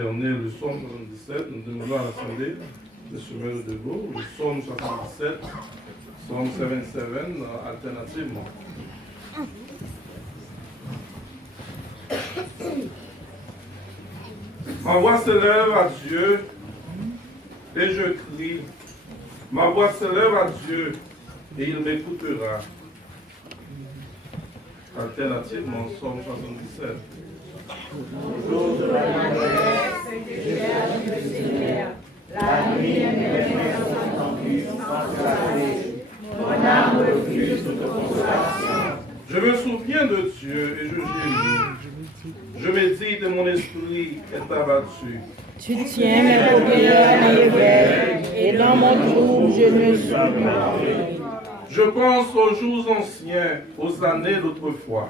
éternel, le psaume 77, nous demandons à l'Assemblée de se mettre debout, le psaume 77, psaume 77, alternativement. Ma voix s'élève à Dieu et je crie. Ma voix s'élève à Dieu et il m'écoutera. Alternativement, psaume 77. La nuit, mes mains sont tendues contre la vallée. Mon âme refuse toute consolation. Je me souviens de Dieu et je gémis. Je médite et mon esprit est abattu. Tu tiens mes paupières en éveil, et dans mon trou, je me souviens. Je pense aux jours anciens, aux années d'autrefois.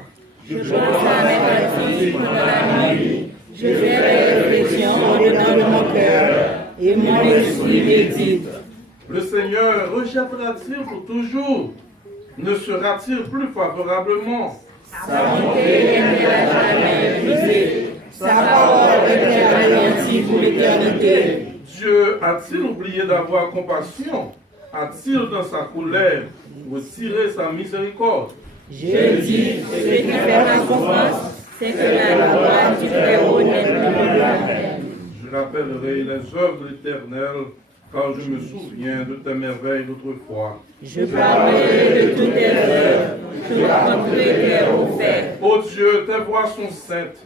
Je pense à mes parties pendant la nuit. Je fais réflexion au-dedans de mon cœur, et mon esprit médite. Le Seigneur rejettera-t-il pour toujours? Ne sera-t-il plus favorablement? Sa bonté ne l'a jamais brisée. Sa parole est anéantie pour l'éternité. Dieu a-t-il oublié d'avoir compassion? A-t-il dans sa colère retiré sa miséricorde? Je dis, ce qui fait ma souffrance, c'est que la loi du Très-Haut n'est plus la peine. Je rappellerai les œuvres de l'Éternel, car je me souviens de tes merveilles d'autrefois. Je parlerai de toutes tes œuvres, je raconterai tes hauts faits. Ô Dieu, tes voies sont saintes.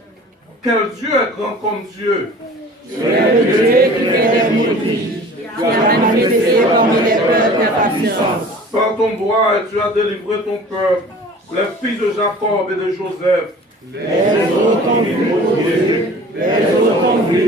Quel Dieu est grand comme Dieu? Tu es le Dieu qui fait des miracles, qui a manifesté parmi les peuples ta puissance. Par ton bras, tu as délivré ton peuple, les fils de Jacob et de Joseph. Les autres ont vu mon Dieu, les autres ont vu,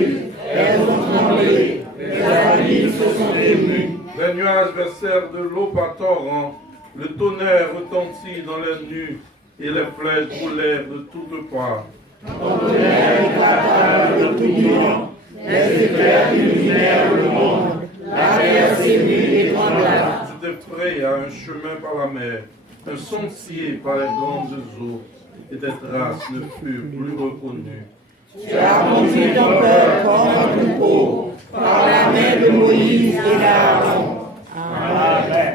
elles ont tremblé, les amis se sont émus. Les nuages versèrent de l'eau par torrent, le tonnerre retentit dans les nues, et les flèches roulèrent de toutes parts. Ton tonnerre éclata de tourbillon, les éclairs illuminèrent le monde, la terre s'émut et trembla. Tu t'effrayes à un chemin par la mer, un sentier par les grandes eaux, et tes traces ne furent plus reconnues. Tu as conduit ton peuple comme un troupeau, par la main de Moïse et d'Aaron. Amen.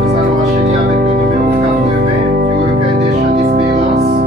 Nous allons enchaîner avec le numéro 80 du recueil des chants d'espérance.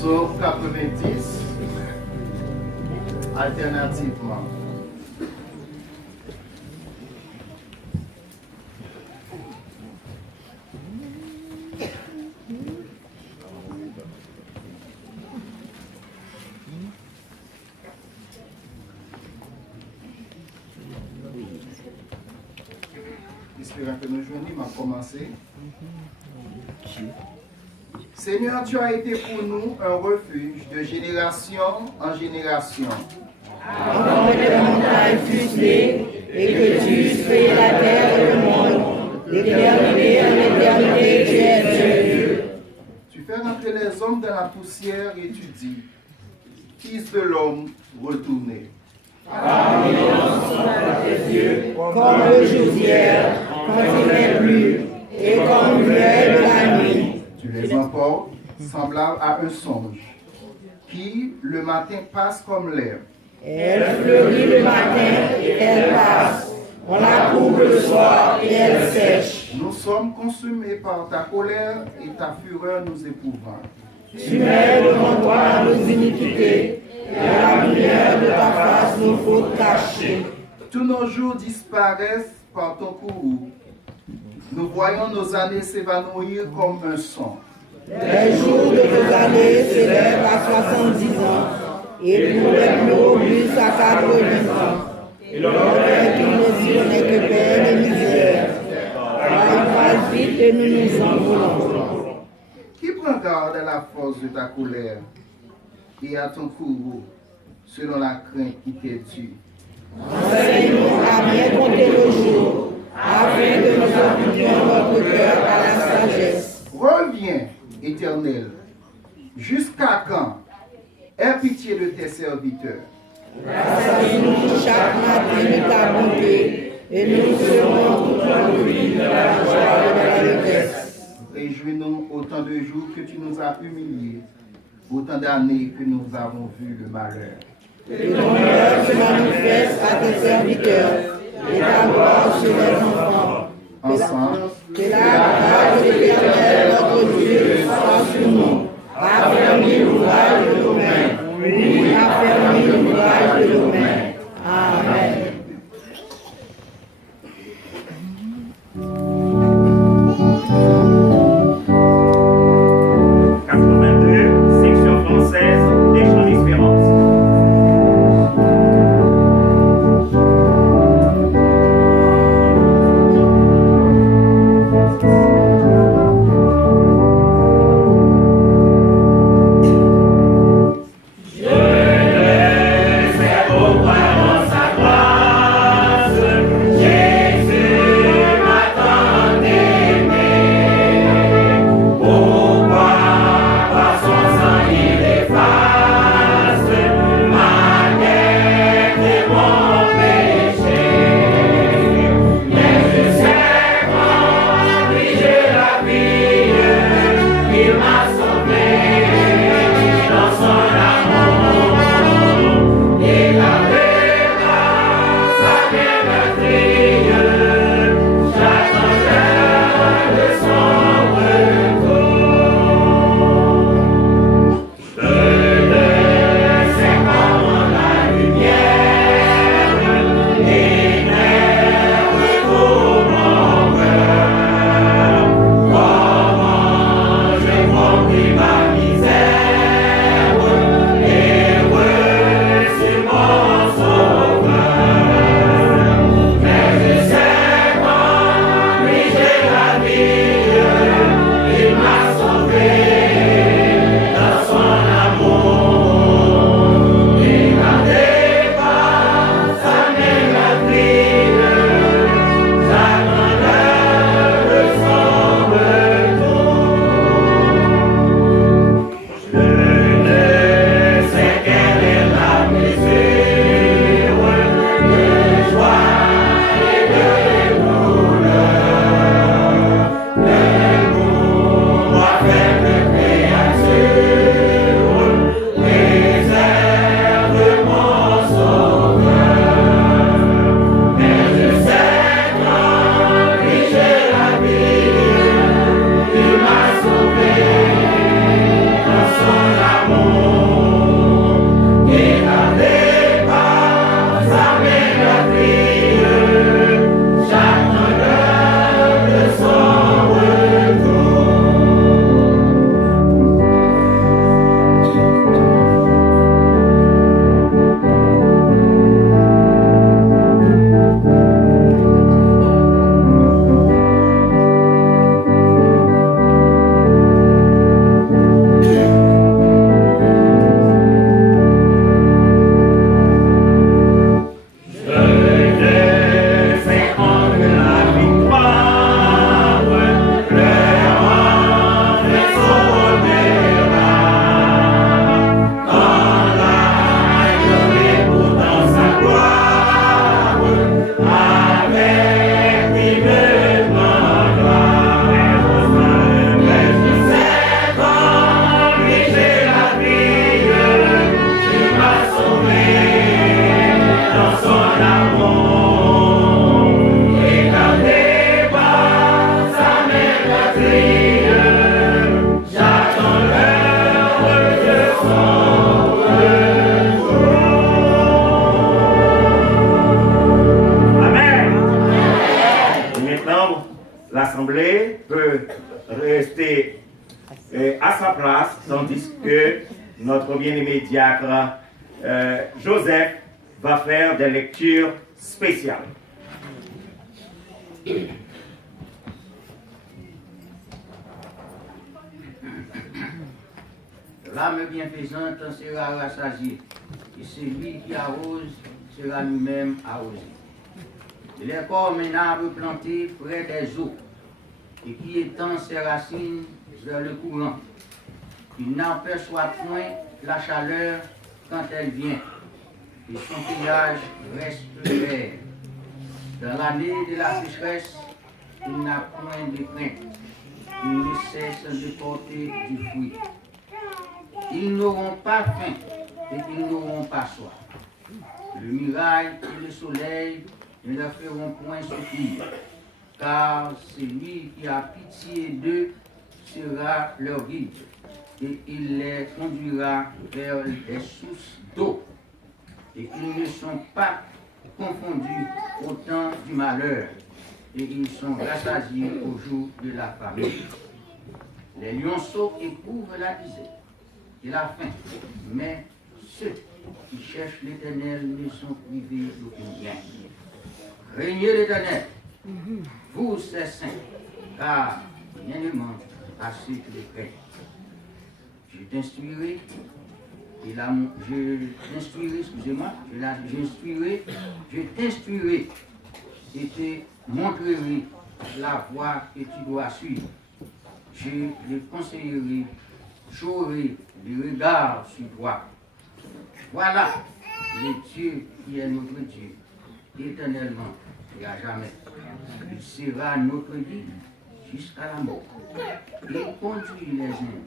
Psaume 90, alternativement. Espérant que nous joignons, à commencer. Seigneur, tu as été pour nous un refuge de génération en génération. Avant que les montagnes fussent nées et que tu eusses créé la terre et le monde, d'éternité en éternité, tu es Dieu. Tu fais rentrer les hommes dans la poussière et tu dis, Fils de l'homme, retournez. Comme le jour d'hier, quand il n'est plus, et comme l'heure de la nuit. Tu les emportes, semblables à un songe, qui le matin passe comme l'herbe. Elle fleurit le matin et elle passe. On la coupe le soir et elle sèche. Nous sommes consumés par ta colère et ta fureur nous éprouvant. Tu mets devant toi nos iniquités, et à la lumière de ta face nos fautes cachées. Tous nos jours disparaissent par ton courroux. Nous voyons nos années s'évanouir comme un son. Les jours de nos années s'élèvent à 70 ans, et pour les plus robustes à 80 ans. Et leur qui mesure n'est que peine et misère. Car il passe vite et nous nous envolons. Qui prend garde à la force de ta colère et à ton courroux, selon la crainte qui t'est due? Enseigne-nous à bien compter le jour, afin que nous occupions notre cœur à la sagesse. Reviens, Éternel, jusqu'à quand? Aie pitié de tes serviteurs. Rassasie-nous chaque matin de ta bonté, et nous serons toute notre vie de la joie et de la détresse. Réjouis-nous autant de jours que tu nous as humiliés, autant d'années que nous avons vu le malheur. Que ton œuvre se manifeste à tes serviteurs, et ta gloire sur les enfants. Ensemble, Que la grâce de l'Éternel, notre Dieu, soit sur nous. Affermis l'ouvrage de nos mains. Oui, affermis l'ouvrage de nos mains. Amen. Section française des Chants d'Espérance. tandis que notre bien-aimé diacre Joseph va faire des lectures spéciales. L'âme bienfaisante sera rassasiée, et celui qui arrose sera lui-même arrosé. Il est comme un arbre planté près des eaux, et qui étend ses racines vers le courant. Il n'aperçoit point la chaleur quand elle vient, et son feuillage reste vert. Dans l'année de la sécheresse, il n'a point de crainte, il ne cesse de porter du fruit. Ils n'auront pas faim et ils n'auront pas soif. Le mirail et le soleil ne leur feront point souffrir, car celui qui a pitié d'eux sera leur guide, et il les conduira vers des sources d'eau, et ils ne sont pas confondus au temps du malheur, et ils sont rassasiés au jour de la famine. Les lionceaux éprouvent la disette et la faim, mais ceux qui cherchent l'Éternel ne sont privés d'aucun bien. Craignez l'Éternel, vous ses saints, car rien ne manque à ceux qui le craignent. Je t'instruirai, je t'instruirai et te montrerai la voie que tu dois suivre. Je le conseillerai, j'aurai le regard sur toi. Voilà le Dieu qui est notre Dieu, éternellement et à jamais. Il sera notre guide jusqu'à la mort. Il conduit les uns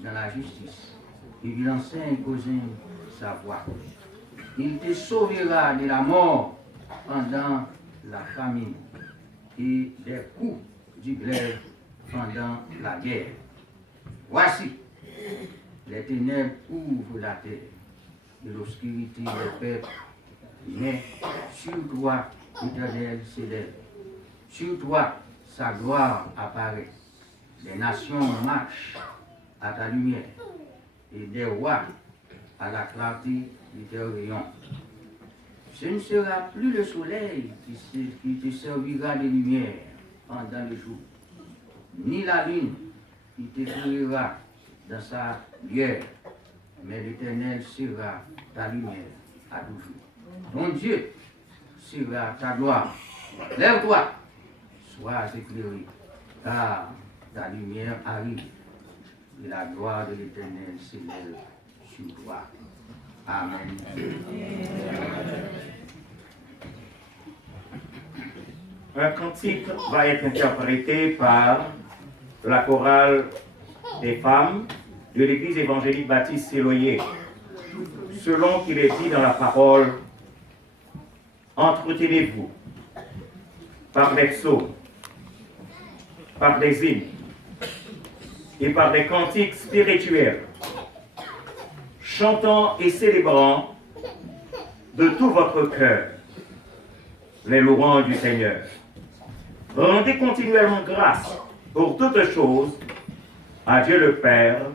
dans la justice et il enseigne aux uns sa voie. Il te sauvera de la mort pendant la famine et des coups du glaive pendant la guerre. Voici, les ténèbres couvrent la terre et l'obscurité des peuples, mais sur toi, l'Éternel s'élève. Sur toi, sa gloire apparaît. Les nations marchent à ta lumière et des rois à la clarté de tes rayons. Ce ne sera plus le soleil qui te servira de lumière pendant le jour, ni la lune qui t'éclairera dans sa lueur, mais l'Éternel sera ta lumière à toujours. Ton Dieu sera ta gloire. Lève-toi, sois éclairé, car ta lumière arrive, et la gloire de l'Éternel s'élève sur toi. Amen. Un cantique va être interprété par la chorale des femmes de l'église évangélique baptiste Séloyer, selon qu'il est dit dans la parole: entretenez-vous par des psaumes, par des hymnes et par des cantiques spirituels, chantant et célébrant de tout votre cœur les louanges du Seigneur. Rendez continuellement grâce pour toutes choses à Dieu le Père,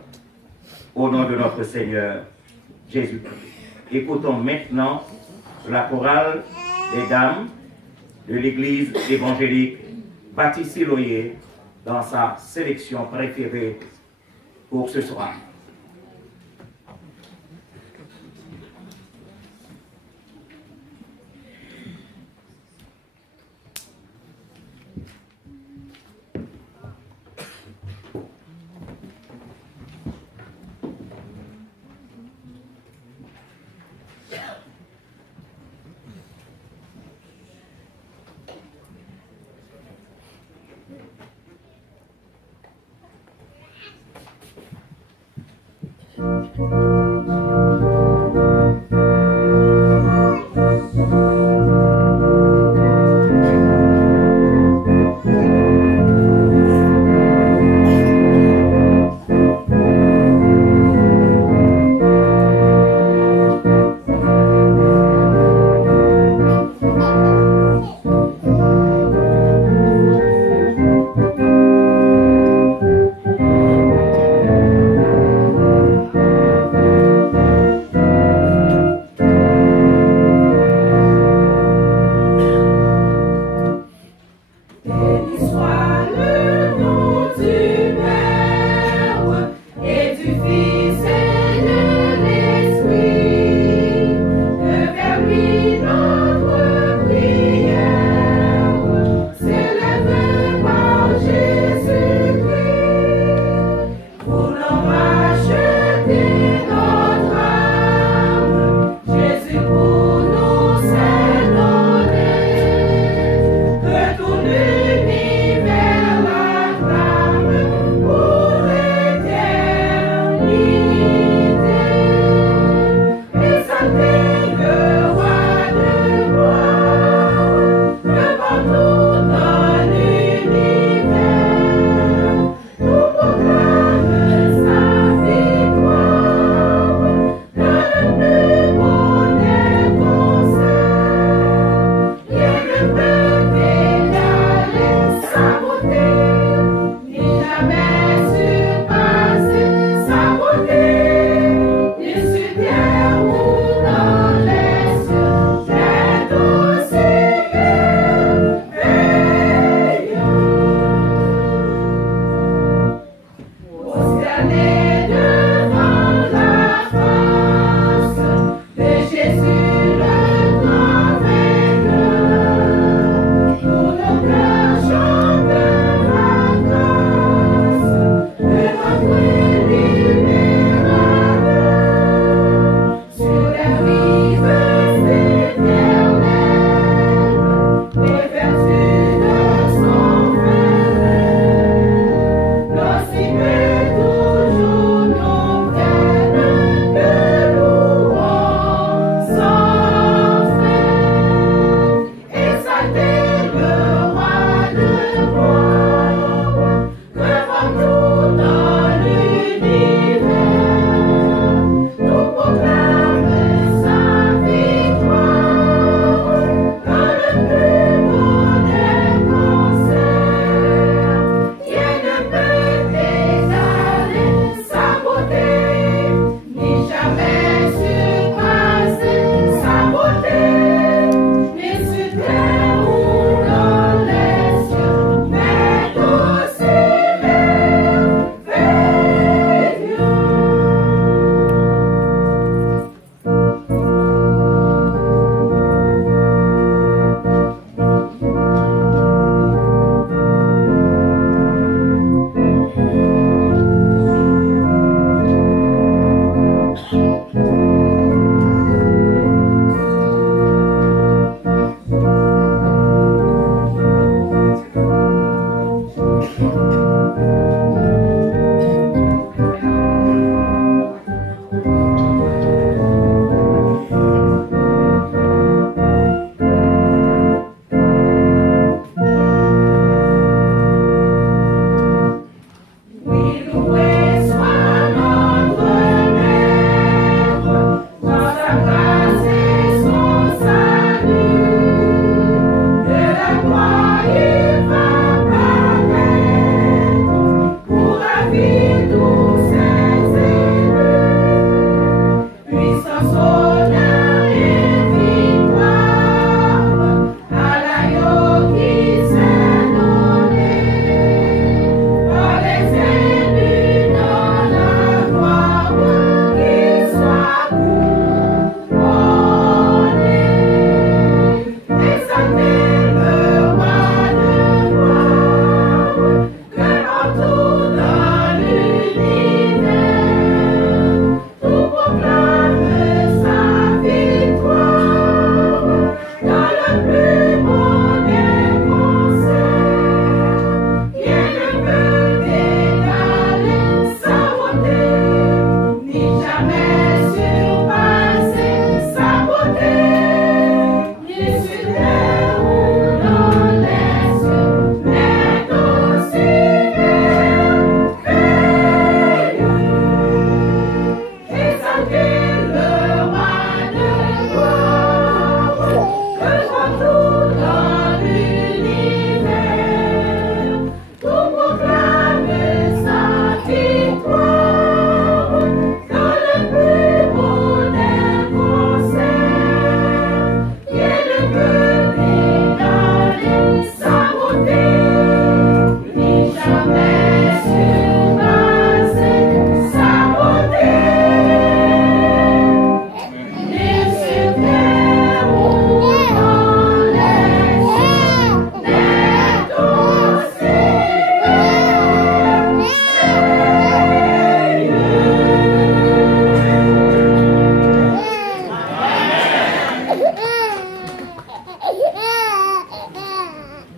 au nom de notre Seigneur Jésus-Christ. Écoutons maintenant la chorale des dames de l'église évangélique baptiste Séloyer dans sa sélection préférée pour ce soir.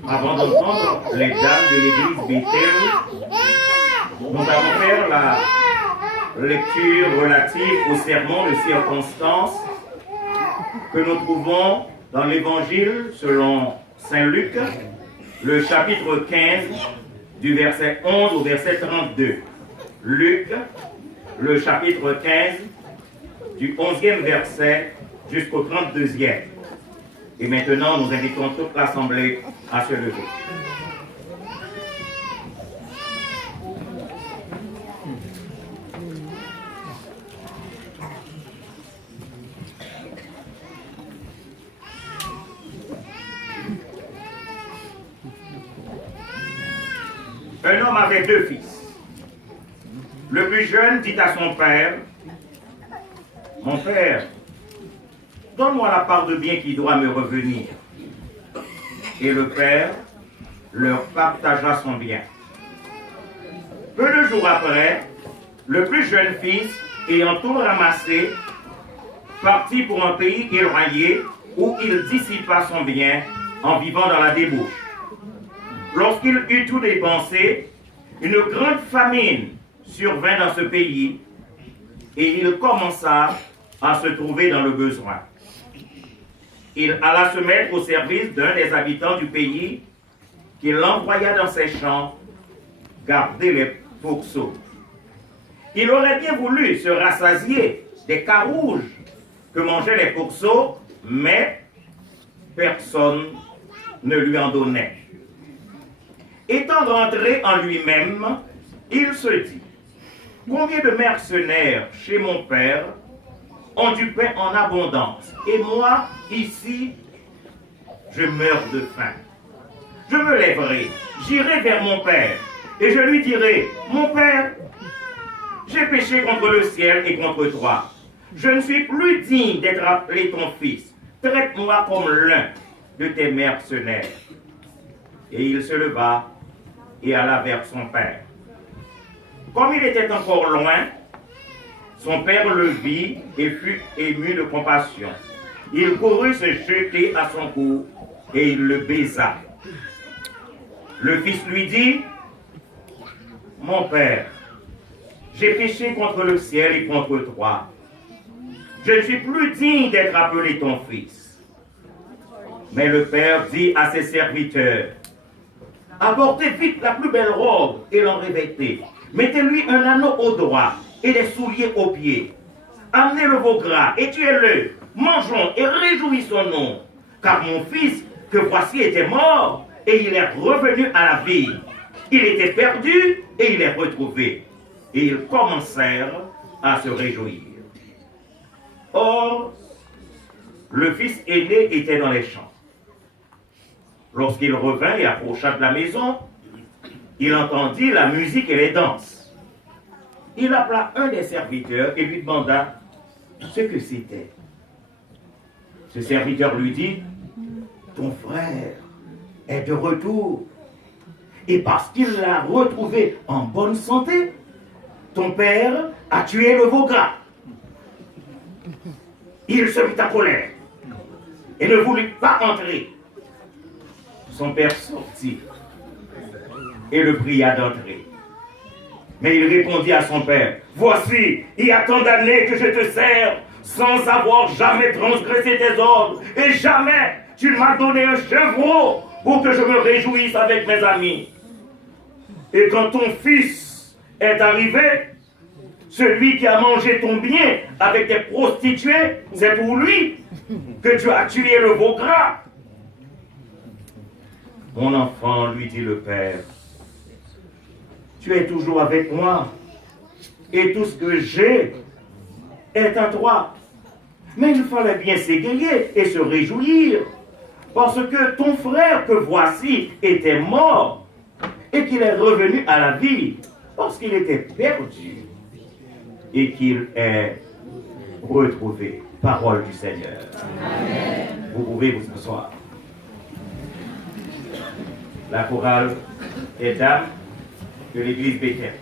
Avant d'entendre les dames de l'église Bethel, nous allons faire la lecture relative au sermon de circonstance que nous trouvons dans l'évangile selon Saint Luc, le chapitre 15, du verset 11 au verset 32. Luc, le chapitre 15, du 11e verset jusqu'au 32e. Et maintenant, nous invitons toute l'Assemblée à se lever. Un homme avait 2 fils. Le plus jeune dit à son père, « Mon père, donne-moi la part de bien qui doit me revenir. » Et le père leur partagea son bien. Peu de jours après, le plus jeune fils, ayant tout ramassé, partit pour un pays éloigné où il dissipa son bien en vivant dans la débauche. Lorsqu'il eut tout dépensé, une grande famine survint dans ce pays et il commença à se trouver dans le besoin. Il alla se mettre au service d'un des habitants du pays qui l'envoya dans ses champs garder les pourceaux. Il aurait bien voulu se rassasier des carouges que mangeaient les pourceaux, mais personne ne lui en donnait. Étant rentré en lui-même, il se dit, « Combien de mercenaires chez mon père ont du pain en abondance, et moi, ici, je meurs de faim. Je me lèverai, j'irai vers mon père, et je lui dirai, « Mon père, j'ai péché contre le ciel et contre toi. Je ne suis plus digne d'être appelé ton fils. Traite-moi comme l'un de tes mercenaires. » Et il se leva et alla vers son père. Comme il était encore loin, son père le vit et fut ému de compassion. Il courut se jeter à son cou et il le baisa. Le fils lui dit, « Mon père, j'ai péché contre le ciel et contre toi. Je ne suis plus digne d'être appelé ton fils. » Mais le père dit à ses serviteurs, « Apportez vite la plus belle robe et l'en revêtez. Mettez-lui un anneau au doigt et des souliers aux pieds. Amenez le veau gras et tuez-le. Mangeons et réjouissons-nous. Car mon fils, que voici, était mort et il est revenu à la vie. Il était perdu et il est retrouvé. » Et ils commencèrent à se réjouir. Or, le fils aîné était dans les champs. Lorsqu'il revint et approcha de la maison, il entendit la musique et les danses. Il appela un des serviteurs et lui demanda ce que c'était. Ce serviteur lui dit, « Ton frère est de retour. Et parce qu'il l'a retrouvé en bonne santé, ton père a tué le veau gras. » Il se mit en colère et ne voulut pas entrer. Son père sortit et le pria d'entrer. Mais il répondit à son père, « Voici, il y a tant d'années que je te sers, sans avoir jamais transgressé tes ordres, et jamais tu m'as donné un chevreau pour que je me réjouisse avec mes amis. Et quand ton fils est arrivé, celui qui a mangé ton bien avec tes prostituées, c'est pour lui que tu as tué le veau gras. » Mon enfant, lui dit le père, tu es toujours avec moi, et tout ce que j'ai est à toi. Mais il fallait bien s'égayer et se réjouir, parce que ton frère que voici était mort, et qu'il est revenu à la vie, parce qu'il était perdu, et qu'il est retrouvé. Parole du Seigneur. Amen. Vous pouvez vous asseoir. La chorale est dame de l'église Bethel.